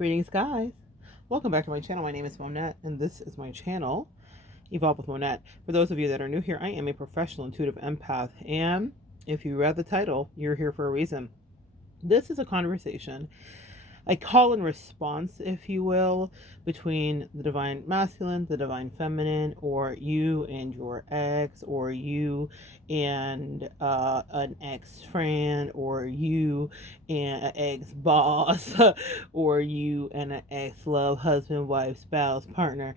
Greetings, guys. Welcome back to my channel. My name is Monette, and this is my channel, Evolve with Monette. For those of you that are new here, I am a professional intuitive empath, and if you read the title, you're here for a reason. This is a conversation, a call and response, if you will, between the divine masculine, the divine feminine, or you and your ex, or you and an ex friend, or you and an ex boss, or you and an ex love, husband, wife, spouse, partner.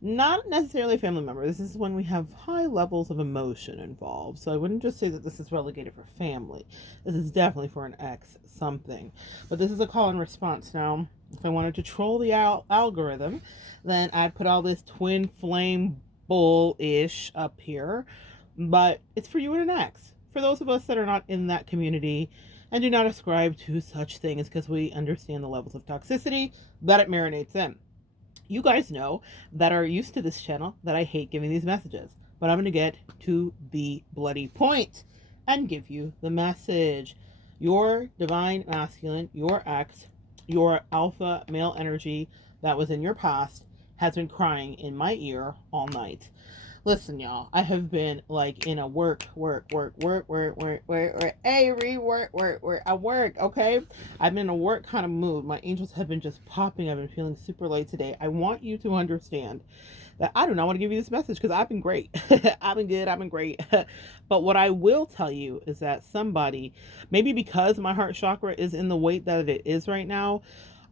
Not necessarily a family member. This is when we have high levels of emotion involved. So I wouldn't just say that this is relegated for family. This is definitely for an ex something. But this is a call and response. Now, if I wanted to troll the algorithm, then I'd put all this twin flame bull-ish up here. But it's for you and an ex. For those of us that are not in that community and do not ascribe to such things because we understand the levels of toxicity that it marinates in. You guys know that are used to this channel that I hate giving these messages, but I'm going to get to the bloody point and give you the message. Your divine masculine, your ex, your alpha male energy that was in your past has been crying in my ear all night. Listen, y'all, I have been like in a work, okay? I've been in a work kind of mood. My angels have been just popping. I've been feeling super late today. I want you to understand that I do not want to give you this message because I've been great. I've been good. I've been great. But what I will tell you is that somebody, maybe because my heart chakra is in the weight that it is right now,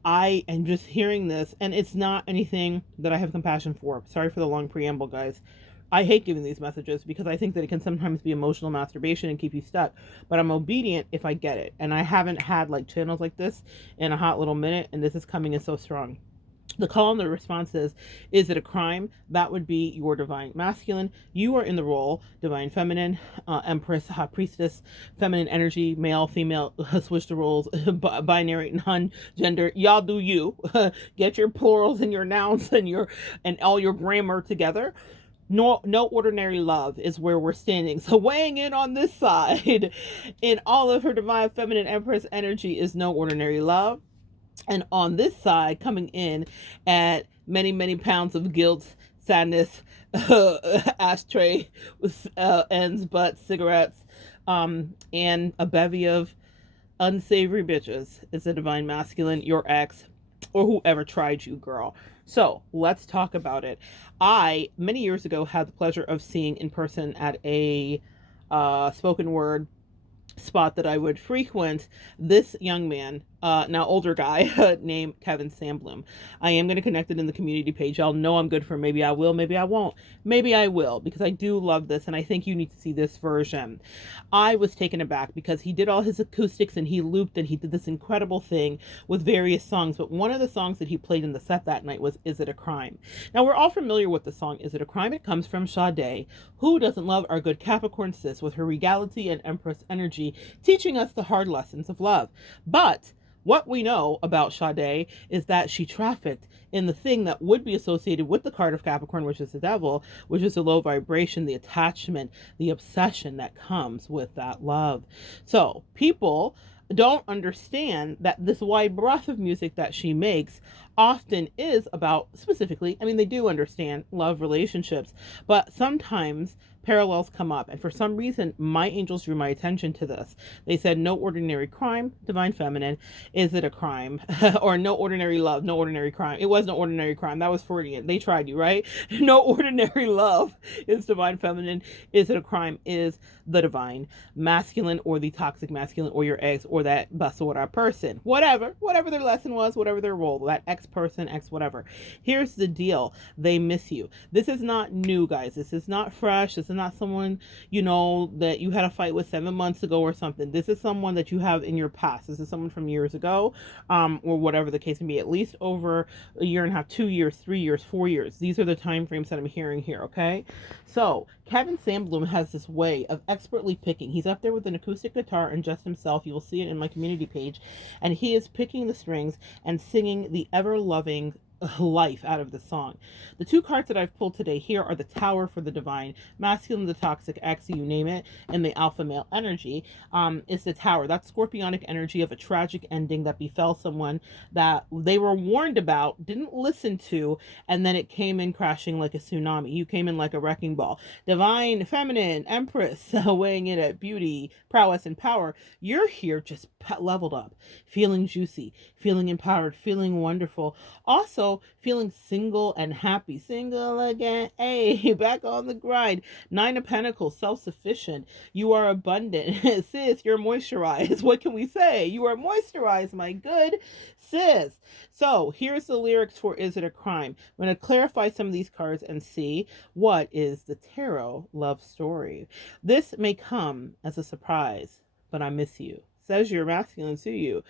I am just hearing this, and it's not anything that I have compassion for. Sorry for the long preamble, guys. I hate giving these messages because I think that it can sometimes be emotional masturbation and keep you stuck. But I'm obedient if I get it. And I haven't had like channels like this in a hot little minute, and this is coming in so strong. The call and the response is it a crime? That would be your divine masculine. You are in the role, divine feminine, empress, high priestess, feminine energy, male, female, switch the roles, binary, non-gender. Y'all do you. Get your plurals and your nouns and all your grammar together. No ordinary love is where we're standing. So weighing in on this side in all of her divine feminine empress energy is no ordinary love. And on this side, coming in at many pounds of guilt, sadness, ashtray with ends, butts, cigarettes, and a bevy of unsavory bitches is a divine masculine, your ex, or whoever tried you, girl. So let's talk about it. I, many years ago, had the pleasure of seeing in person at a spoken word spot that I would frequent this young man, now older guy, named Kevin Sandblum. I am going to connect it in the community page. Y'all know I'm good for maybe I will, maybe I won't. Maybe I will, because I do love this, and I think you need to see this version. I was taken aback because he did all his acoustics, and he looped, and he did this incredible thing with various songs, but one of the songs that he played in the set that night was Is It a Crime? Now, we're all familiar with the song Is It a Crime? It comes from Sade. Who doesn't love our good Capricorn sis with her regality and Empress energy, teaching us the hard lessons of love? But what we know about Sade is that she trafficked in the thing that would be associated with the card of Capricorn, which is the devil, which is the low vibration, the attachment, the obsession that comes with that love. So people don't understand that this wide breadth of music that she makes often is about specifically, I mean, they do understand love relationships, but sometimes parallels come up. And for some reason, my angels drew my attention to this. They said, no ordinary crime, divine feminine. Is it a crime? Or no ordinary love, no ordinary crime. It was no ordinary crime. That was Freudian. They tried you, right? No ordinary love is divine feminine. Is it a crime? Is the divine masculine or the toxic masculine or your ex or that basura person. Whatever their lesson was, whatever their role, that ex person, ex whatever. Here's the deal. They miss you. This is not new, guys. This is not fresh. This is not someone, that you had a fight with 7 months ago or something. This is someone that you have in your past. This is someone from years ago, or whatever the case may be, at least over a year and a half, 2 years, 3 years, 4 years. These are the time frames that I'm hearing here, okay? So Kevin Sandblum has this way of expertly picking. He's up there with an acoustic guitar and just himself. You will see it in my community page. And he is picking the strings and singing the ever-loving life out of the song. The two cards that I've pulled today here are the Tower for the divine masculine, the toxic X, you name it, and the alpha male energy. Is the Tower. That's scorpionic energy of a tragic ending that befell someone that they were warned about, didn't listen to, and then it came in crashing like a tsunami. You came in like a wrecking ball. Divine, feminine, empress, weighing in at beauty, prowess, and power. You're here just leveled up, feeling juicy, feeling empowered, feeling wonderful, also, feeling single and happy. Single again. Hey, back on the grind. Nine of Pentacles, self sufficient. You are abundant. Sis, you're moisturized. What can we say? You are moisturized, my good sis. So, here's the lyrics for Is It a Crime? I'm going to clarify some of these cards and see what is the tarot love story. This may come as a surprise, but I miss you. Says your masculine to you.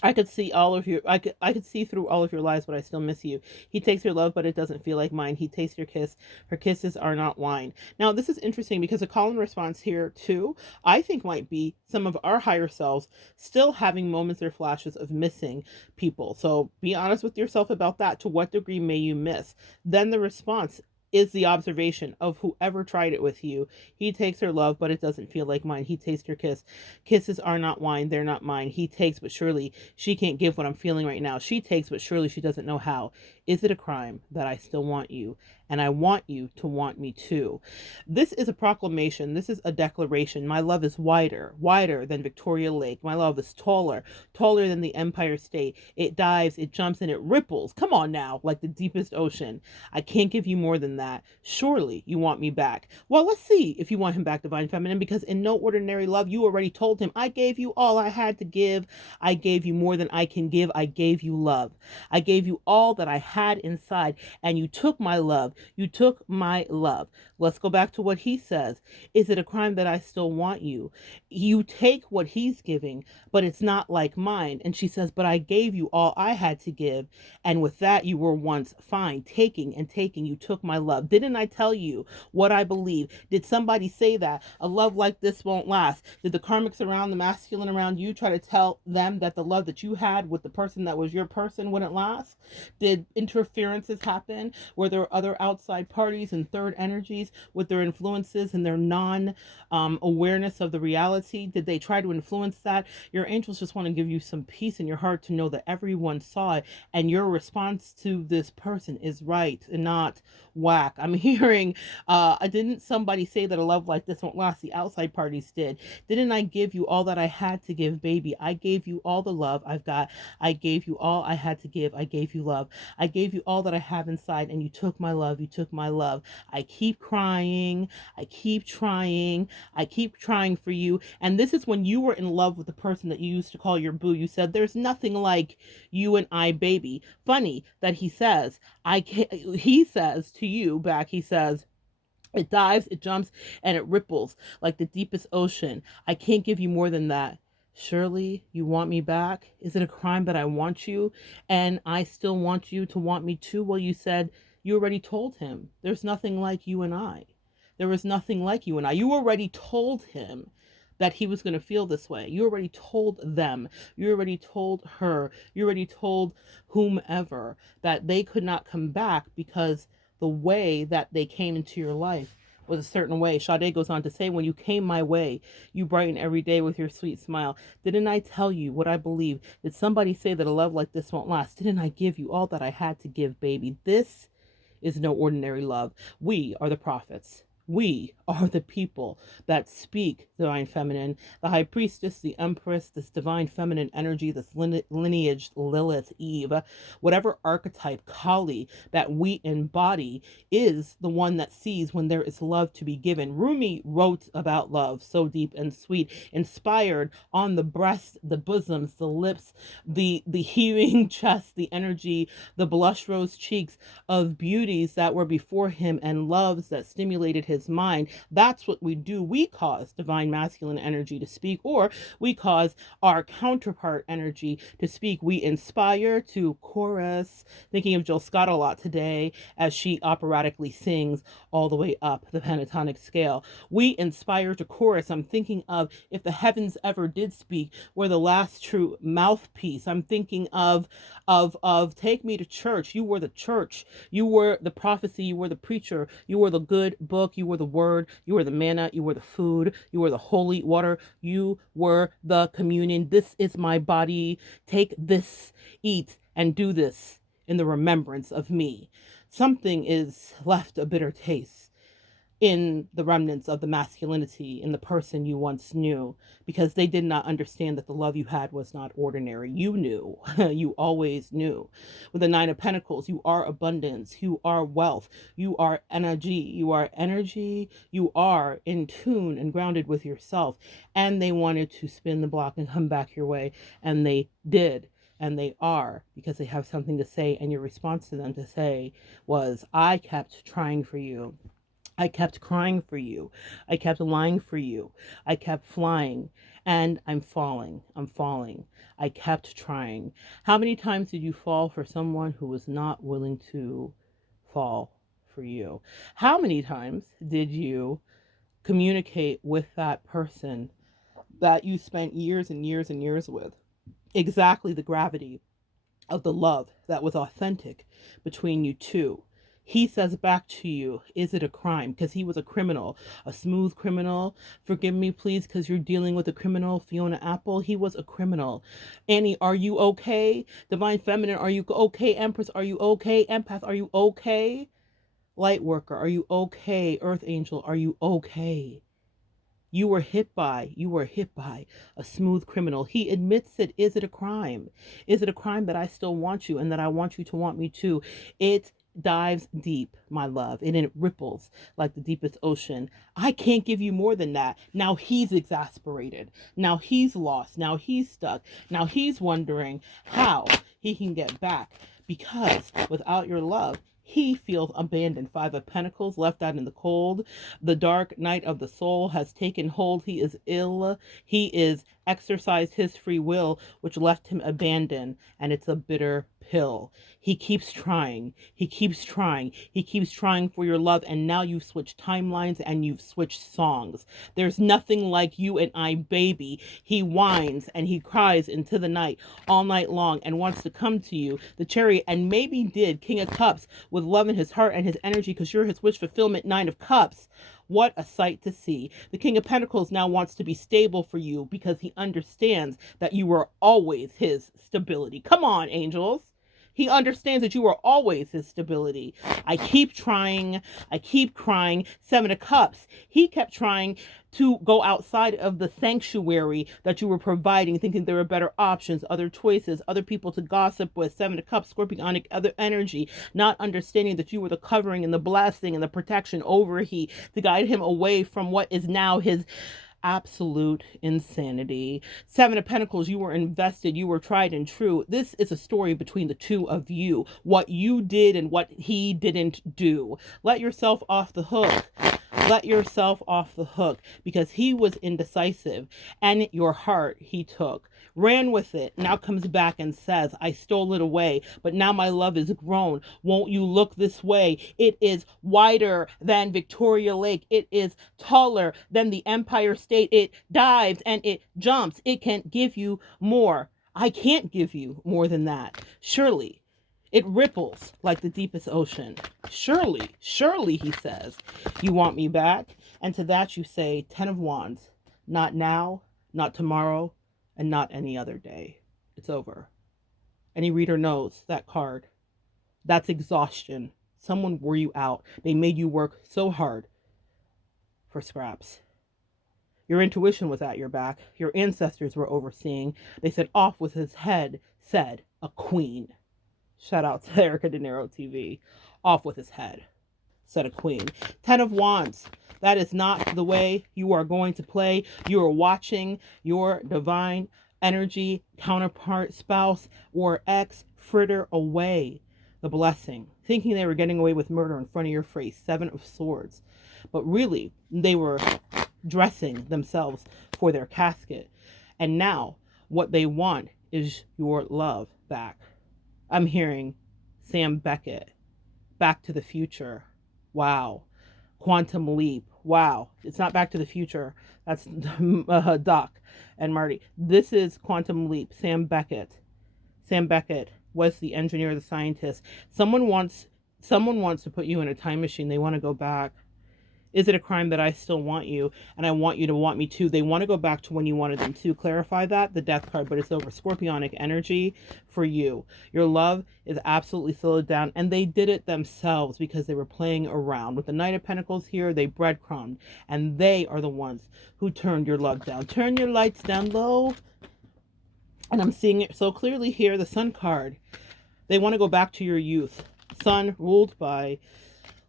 I could see all of your I could see through all of your lies, but I still miss you. He takes your love, but it doesn't feel like mine. He tastes your kiss. Her kisses are not wine. Now, this is interesting because a call and response here too, I think might be some of our higher selves still having moments or flashes of missing people. So be honest with yourself about that. To what degree may you miss? Then the response is the observation of whoever tried it with you. He takes her love, but it doesn't feel like mine. He tastes her kiss. Kisses are not wine, they're not mine. He takes, but surely she can't give what I'm feeling right now. She takes, but surely she doesn't know how. Is it a crime that I still want you? And I want you to want me too. This is a proclamation. This is a declaration. My love is wider, wider than Victoria Lake. My love is taller, taller than the Empire State. It dives, it jumps, and it ripples. Come on now, like the deepest ocean. I can't give you more than that. Surely you want me back. Well, let's see if you want him back, Divine Feminine, because in no ordinary love, you already told him, I gave you all I had to give. I gave you more than I can give. I gave you love. I gave you all that I had inside, and you took my love. You took my love. Let's go back to what he says. Is it a crime that I still want you? You take what he's giving, but it's not like mine. And she says, but I gave you all I had to give. And with that, you were once fine, taking and taking. You took my love. Didn't I tell you what I believe? Did somebody say that a love like this won't last? Did the karmics around, the masculine around you, try to tell them that the love that you had with the person that was your person wouldn't last? Did interferences happen? Were there other outside parties and third energies with their influences and their non awareness of the reality? Did they try to influence that? Your angels just want to give you some peace in your heart to know that everyone saw it, and your response to this person is right and not whack. I'm hearing, didn't somebody say that a love like this won't last? The outside parties did. Didn't I give you all that I had to give, baby? I gave you all the love I've got. I gave you all I had to give. I gave you love. I gave you all that I have inside, and you took my love. You took my love. I keep crying. I keep trying. I keep trying for you. And this is when you were in love with the person that you used to call your boo. You said, there's nothing like you and I, baby. Funny that he says, he says to you back, he says, it dives, it jumps, and it ripples like the deepest ocean. I can't give you more than that. Surely you want me back? Is it a crime that I want you and I still want you to want me too? Well, you said you already told him there's nothing like you and I. There was nothing like you and I. You already told him that he was going to feel this way. You already told them. You already told her. You already told whomever that they could not come back because the way that they came into your life was a certain way. Sade goes on to say, when you came my way, you brighten every day with your sweet smile. Didn't I tell you what I believe? Did somebody say that a love like this won't last? Didn't I give you all that I had to give, baby? This is no ordinary love. We are the prophets. We are the people that speak divine feminine, the high priestess, the empress, this divine feminine energy, this lineage, Lilith, Eve, whatever archetype, Kali, that we embody is the one that sees when there is love to be given. Rumi wrote about love so deep and sweet, inspired on the breast, the bosoms, the lips, the heaving chest, the energy, the blush rose cheeks of beauties that were before him and loves that stimulated his is mine. That's what we do. We cause divine masculine energy to speak, or we cause our counterpart energy to speak. We inspire to chorus, thinking of Jill Scott a lot today as she operatically sings all the way up the pentatonic scale. We inspire to chorus. I'm thinking of If the Heavens Ever Did Speak, we're the last true mouthpiece. I'm thinking of Take Me to Church. You were the church. You were the prophecy. You were the preacher. You were the good book. You were the word. You were the manna. You were the food. You were the holy water. You were the communion. This is my body. Take this, eat, and do this in the remembrance of me. Something is left a bitter taste in the remnants of the masculinity in the person you once knew, because they did not understand that the love you had was not ordinary. You knew, you always knew. With the Nine of Pentacles, you are abundance, you are wealth, you are energy, you are in tune and grounded with yourself. And they wanted to spin the block and come back your way, and they did. And they are, because they have something to say, and your response to them to say was, I kept trying for you. I kept crying for you. I kept lying for you. I kept flying, and I'm falling. I'm falling. I kept trying. How many times did you fall for someone who was not willing to fall for you? How many times did you communicate with that person that you spent years and years and years with? Exactly the gravity of the love that was authentic between you two. He says back to you, is it a crime? Because he was a criminal, a smooth criminal. Forgive me, please, because you're dealing with a criminal. Fiona Apple, he was a criminal. Annie, are you okay? Divine Feminine, are you okay? Empress, are you okay? Empath, are you okay? Light Worker, are you okay? Earth Angel, are you okay? You were hit by a smooth criminal. He admits it. Is it a crime? Is it a crime that I still want you and that I want you to want me too? It dives deep, my love, and it ripples like the deepest ocean. I can't give you more than that. Now he's exasperated. Now he's lost. Now he's stuck. Now he's wondering how he can get back, because without your love, he feels abandoned. Five of Pentacles, left out in the cold. The dark night of the soul has taken hold. He is ill. He is exercised his free will, which left him abandoned, and it's a bitter pill. He keeps trying. He keeps trying. He keeps trying for your love, and now you've switched timelines and you've switched songs. There's nothing like you and I, baby. He whines and he cries into the night all night long and wants to come to you, the Chariot, and maybe did King of Cups with love in his heart and his energy, because you're his wish fulfillment. Nine of Cups. What a sight to see. The King of Pentacles now wants to be stable for you because he understands that you were always his stability. Come on, angels. He understands that you are always his stability. I keep trying. I keep crying. Seven of Cups. He kept trying to go outside of the sanctuary that you were providing, thinking there were better options, other choices, other people to gossip with. Seven of Cups, scorpionic other energy, not understanding that you were the covering and the blessing and the protection over he to guide him away from what is now his absolute insanity. Seven of Pentacles, you were invested, you were tried and true. This is a story between the two of you, what you did and what he didn't do. Let yourself off the hook. Let yourself off the hook, because he was indecisive, and your heart he took. Ran with it, now comes back and says, I stole it away, but now my love is grown. Won't you look this way? It is wider than Victoria Lake. It is taller than the Empire State. It dives and it jumps. It can give you more. I can't give you more than that. Surely. It ripples like the deepest ocean. Surely, surely, he says, you want me back? And to that you say, Ten of Wands. Not now, not tomorrow, and not any other day. It's over. Any reader knows that card. That's exhaustion. Someone wore you out. They made you work so hard for scraps. Your intuition was at your back. Your ancestors were overseeing. They said, off with his head, said a queen. Shout out to Erica De Niro TV. Off with his head, said a queen. Ten of Wands. That is not the way you are going to play. You are watching your divine energy, counterpart, spouse, or ex fritter away the blessing. thinking they were getting away with murder in front of your face, 7 of Swords. But really, they were dressing themselves for their casket. And now, what they want is your love back. I'm hearing Sam Beckett, Back to the Future. Wow. Quantum Leap. Wow. It's not Back to the Future. That's Doc and Marty. This is Quantum Leap. Sam Beckett. Sam Beckett was the engineer, the scientist. Someone wants to put you in a time machine. They want to go back. Is it a crime that I still want you and I want you to want me too? They want to go back to when you wanted them to. Clarify that, the death card, but it's over. Scorpionic energy for you. Your love is absolutely slowed down, and they did it themselves because they were playing around. With the Knight of Pentacles here, they breadcrumbed, and they are the ones who turned your love down. Turn your lights down low. And I'm seeing it so clearly here, the Sun card. They want to go back to your youth. Sun ruled by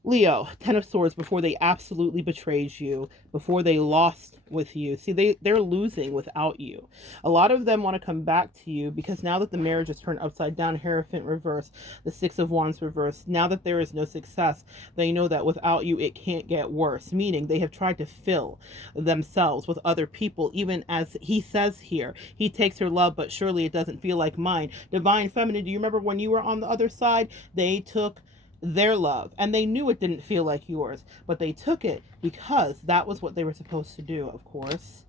Leo, 10 of Swords, before they absolutely betrayed you, before they lost with you. See, they're losing without you. A lot of them want to come back to you because now that the marriage is turned upside down, Hierophant reverse, the 6 of Wands reverse, now that there is no success, they know that without you, it can't get worse. Meaning they have tried to fill themselves with other people, even as he says here, he takes her love, but surely it doesn't feel like mine. Divine Feminine, do you remember when you were on the other side? They took their love and they knew it didn't feel like yours, but they took it because that was what they were supposed to do. Of course,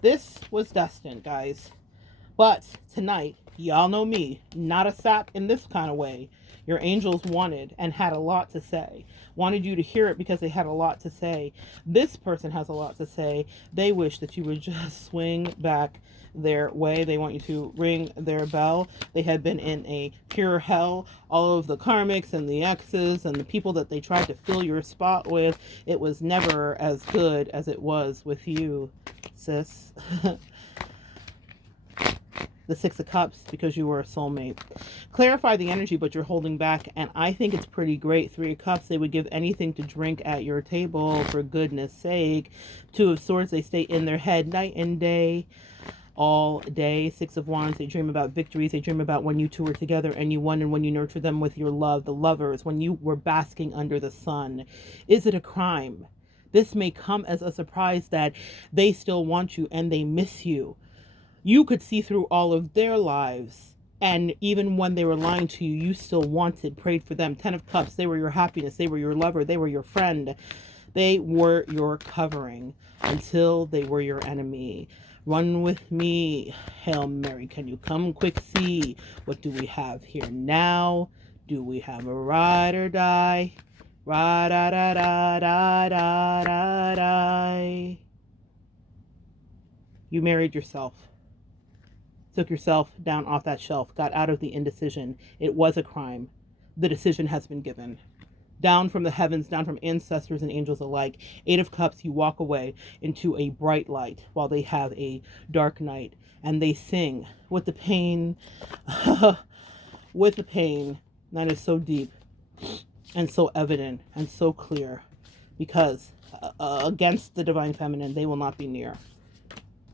this was destined, guys. But tonight, y'all know me, not a sap in this kind of way. Your angels wanted and had a lot to say, wanted you to hear it because they had a lot to say. This person has a lot to say. They wish that you would just swing back their way. They want you to ring their bell. They had been in a pure hell. All of the karmics and the exes and the people that they tried to fill your spot with, it was never as good as it was with you, sis. The 6 of Cups, because you were a soulmate. Clarify the energy, but you're holding back, and I think it's pretty great. 3 of Cups, they would give anything to drink at your table, for goodness sake. 2 of Swords, they stay in their head night and day, all day. 6 of Wands, they dream about victories. They dream about when you two were together and you won, and when you nurture them with your love. The Lovers, when you were basking under the sun. Is it a crime? This may come as a surprise that they still want you and they miss you. You could see through all of their lives, and even when they were lying to you, you still wanted, prayed for them. 10 of Cups, they were your happiness, they were your lover, they were your friend, they were your covering until they were your enemy. Run with me, Hail Mary, can you come quick see? What do we have here now? Do we have a ride or die? Ride, da, da, da, da, da, da, da. You married yourself. Took yourself down off that shelf, got out of the indecision. It was a crime. The decision has been given. Down from the heavens, down from ancestors and angels alike. 8 of Cups, you walk away into a bright light while they have a dark night. And they sing with the pain, with the pain that is so deep and so evident and so clear. Because against the Divine Feminine, they will not be near.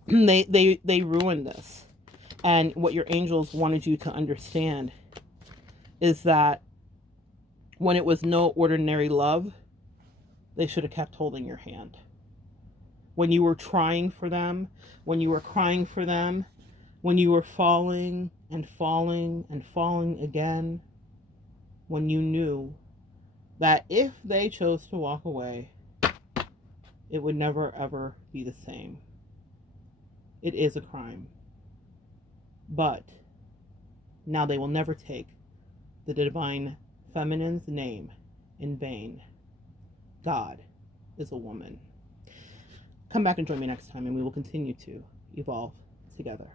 They ruined this. And what your angels wanted you to understand is that when it was no ordinary love, they should have kept holding your hand. When you were trying for them, when you were crying for them, when you were falling and falling and falling again, when you knew that if they chose to walk away, it would never ever be the same. It is a crime. But now they will never take the Divine Feminine's name in vain. God is a woman. Come back and join me next time, and we will continue to evolve together.